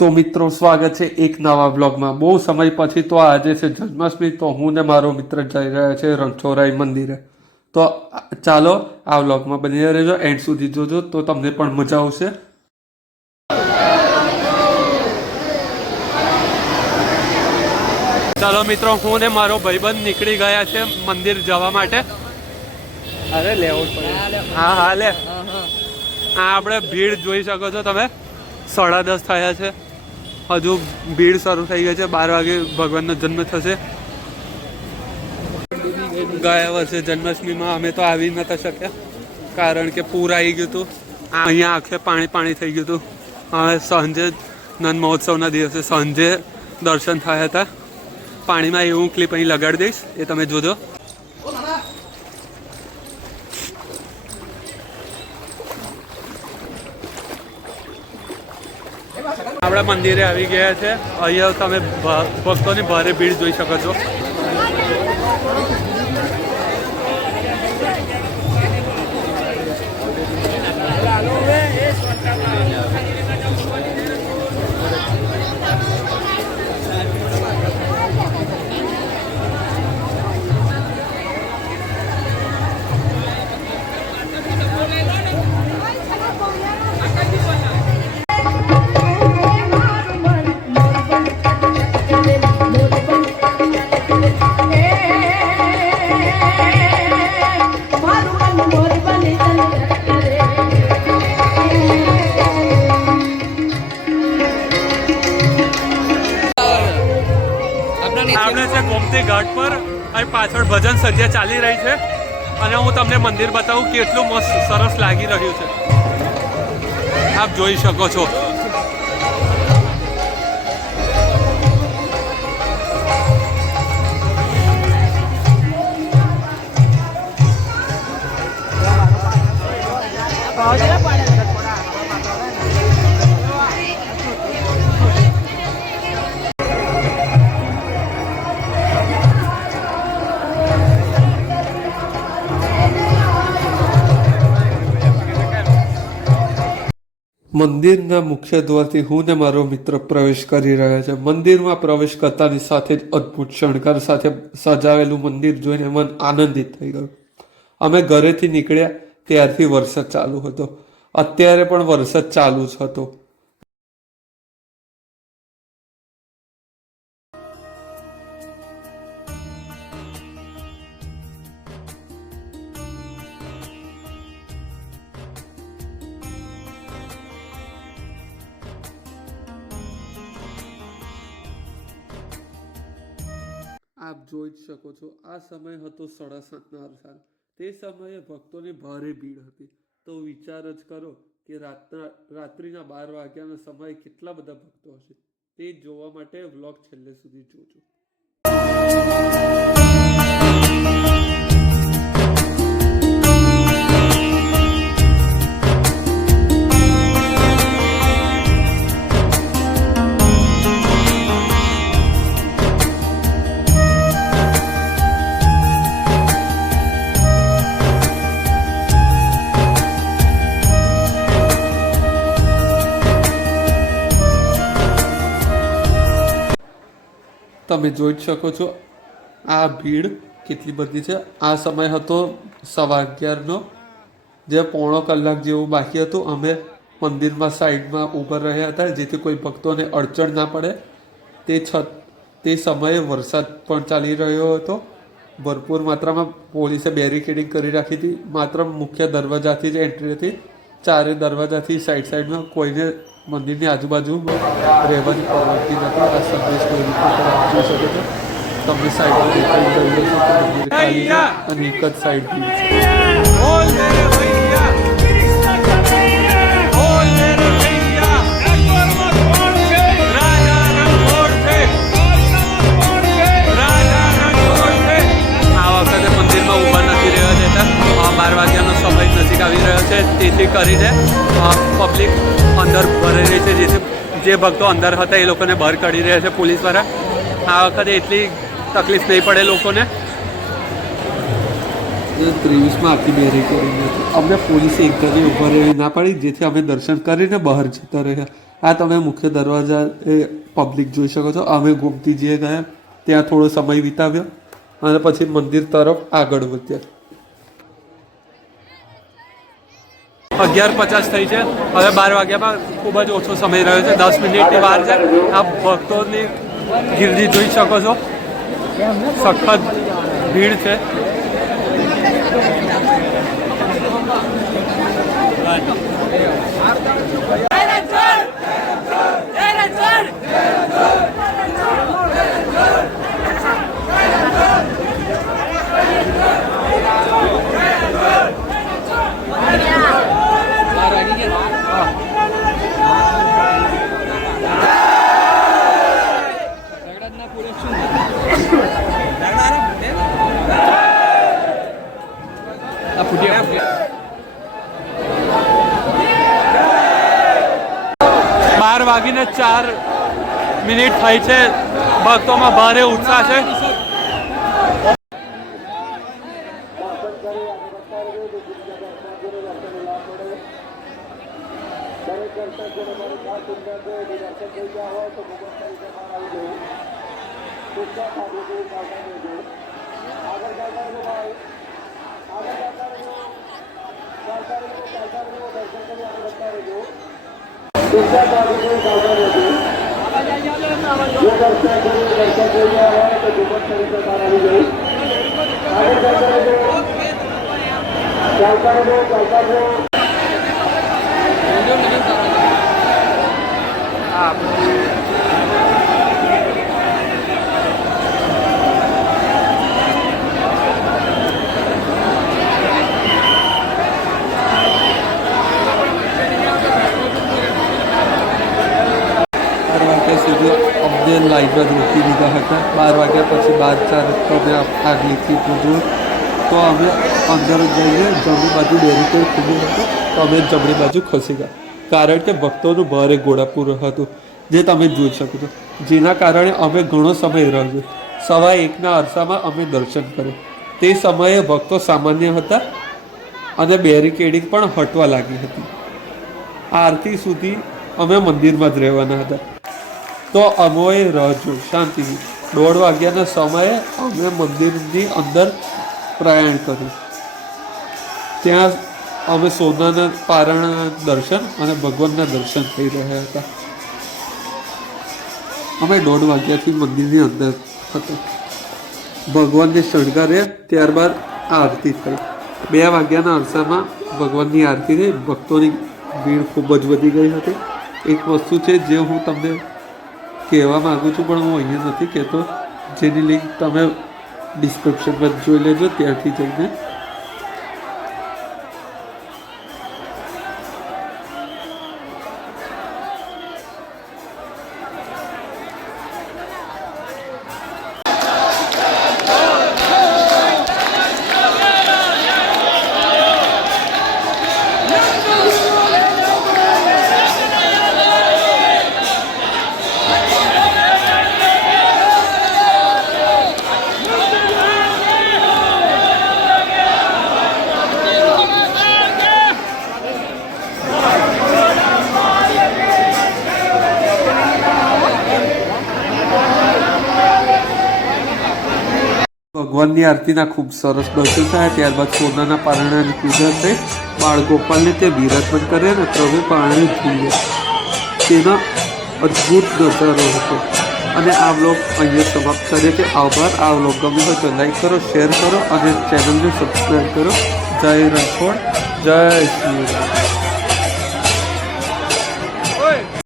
તો મિત્રો સ્વાગત છે એક નવા બ્લોગમાં। બહુ સમય પછી તો આજે છે જન્માષ્ટમી, તો હું ને મારો મિત્ર જઈ રહ્યા છે રણછોડરાય મંદિરે। તો ચાલો આ બ્લોગમાં બની રહેજો, એન્ડ સુધી જોજો તો તમને પણ મજા આવશે। ચાલો મિત્રો, હું ને મારો ભાઈબંધ નીકળી ગયા છે મંદિર જવા માટે। અરે લેવું પડે, હા હા લે। આ આપણે ભીડ જોઈ શકો છો તમે, 10:30 થયા છે, હજુ ભીડ શરૂ થઈ ગઈ છે। 12 વાગે ભગવાનનો જન્મ થશે। ગયા વર્ષે જન્માષ્ટમીમાં અમે તો આવી નતા શક્યા, કારણ કે પૂર આવી ગયું હતું। અહીંયા આખે પાણી પાણી થઈ ગયું હતું। હવે સાંજે નંદ મહોત્સવના દિવસે સાંજે દર્શન થયા હતા પાણીમાં। એવું ક્લિપ અહીં લગાડી દઈશ, એ તમે જોજો। આપણા મંદિરે આવી ગયા છે। અહીંયા તમે ભક્તોની ભારે ભીડ જોઈ શકો છો। આપણે છે ગોમતી ઘાટ પર, અહીં પાછળ ભજન સંધ્યા ચાલી રહી છે અને હું તમને મંદિર બતાવું કેટલું મસ્ત સરસ લાગી રહ્યું છે, આપ જોઈ શકો છો। મંદિરના મુખ્ય દ્વારથી હું ને મારો મિત્ર પ્રવેશ કરી રહ્યા છે। મંદિરમાં પ્રવેશ કરતાની સાથે જ અદ્ભુત શણગાર સાથે સજાવેલું મંદિર જોઈને મન આનંદિત થઈ ગયું। અમે ઘરેથી નીકળ્યા ત્યારથી વરસાદ ચાલુ હતો, અત્યારે પણ વરસાદ ચાલુ જ હતો। આપ જોઈ જ શકો છો, આ સમય હતો 7:30 અરસાલ। તે સમયે ભક્તોની ભારે ભીડ હતી। તો વિચાર જ કરો કે રાત્રિના 12 વાગ્યાના સમયે કેટલા બધા ભક્તો હશે। તે જોવા માટે વ્લોગ છેલ્લે સુધી જોજો। તમે જોઈ શકો છો આ ભીડ કેટલી બધી છે। આ સમય હતો 11:15નો, જે પોણો કલાક જેવું બાકી હતું। અમે મંદિરમાં સાઈડમાં ઊભા રહ્યા હતા જેથી કોઈ ભક્તોને અડચણ ના પડે। તે સમયે વરસાદ પણ ચાલી રહ્યો હતો। ભરપૂર માત્રામાં પોલીસે બેરિકેડિંગ કરી રાખી હતી। માત્ર મુખ્ય દરવાજાથી જ એન્ટ્રી હતી, ચારે દરવાજાથી સાઈડમાં કોઈને મંદિરની આજુબાજુ રહેવાની પરવાનગી નથી। આ સંદેશ કોઈ રીતે જોઈ શકો છો તમને, સાઈડમાં દેખાઈ રહ્યું છે કે મંદિર ખાલી છે અને એક જ સાઈડ ભીડ છે। તેથી કરીને પબ્લિક અંદર ભરેલી છે, જેથી જે ભક્તો અંદર હતા એ લોકોને બહાર કાઢી રહ્યા છે પોલીસવાળા। આ વખતે એટલી તકલીફ નહીં પડે લોકોને। 23માં આખી બેરિકેડિંગ હતી। અમને પોલીસે એક જગ્યાએ ઊભા રહેવી ના પાડી, જેથી અમે દર્શન કરીને બહાર જતા રહ્યા। આ તમે મુખ્ય દરવાજા એ પબ્લિક જોઈ શકો છો. અમે ગોમતીજીએ ગયા, ત્યાં થોડો સમય વિતાવ્યો અને પછી મંદિર તરફ આગળ વધ્યા. 11:50 થઈ છે. હવે 12 વાગ્યામાં ખૂબ જ ઓછો સમય રહ્યો છે, 10 મિનિટની વાર છે. આ ભક્તોની ગીરદી જોઈ શકો છો, સખત ભીડ છે. વાગીને 4 મિનિટ થઈ છે. ભક્તોમાં ભારે ઉત્સાહ છે. અમને લાઈનમાં રોકી દીધા હતા. 12 વાગ્યા પછી 12:04 અમે આગળથી પહોંચ્યું તો અમે અંદર જઈને જમણી બાજુ બેરીકેડ ખુલ્લું હતું તો અમે જમણી બાજુ ખસી ગયા, કારણ કે ભક્તોનું ભારે ઘોડાપુર હતું જે તમે જોઈ શકો છો, જેના કારણે અમે ઘણો સમય રહ્યો. 1:15ના અરસામાં અમે દર્શન કર્યું. તે સમયે ભક્તો સામાન્ય હતા અને બેરીકેડિંગ પણ હટવા લાગી હતી. આરતી સુધી અમે મંદિરમાં જ રહેવાના હતા તો અમોએ રાહ જોઈ શાંતિથી. 1:30 વાગ્યાના સમયે અમે મંદિરની અંદર પ્રયાણ કર્યું. ત્યાં અમે સોનાના પારણા દર્શન અને ભગવાનના દર્શન થઈ રહ્યા હતા. અમે 1:30 વાગ્યાથી મંદિરની અંદર હતા. ભગવાનને શણગાર્યા, ત્યારબાદ આરતી થઈ. 2 વાગ્યાના અરસામાં ભગવાનની આરતી થઈ. ભક્તોની ભીડ ખૂબ જ વધી ગઈ હતી. એક વસ્તુ છે જે હું તમને કહેવા માગું છું પણ હું અહીંયા નથી કહેતો, જેની લિંક તમે ડિસ્ક્રિપ્શનમાં જોઈ લેજો ત્યાંથી જઈને. ભગવાનની આરતીના ખૂબ સરસ દર્શન થયા. ત્યારબાદ સોનાના પારણાની પૂજા થઈ. બાળગોપાલને તે બિરાજમાન કર્યા અને પ્રભુ પારણે ઝૂલ્યા. તેનો અદ્ભુત નજારો હતો. અને આ વ્લોગ અહીંયા સમાપ્ત કરીએ છીએ. આભાર. આ વ્લોગ ગમ્યો હોય તો લાઈક કરો, શેર કરો અને ચેનલને સબસ્ક્રાઈબ કરો. જય રણછોડ, જય શ્રી રામ.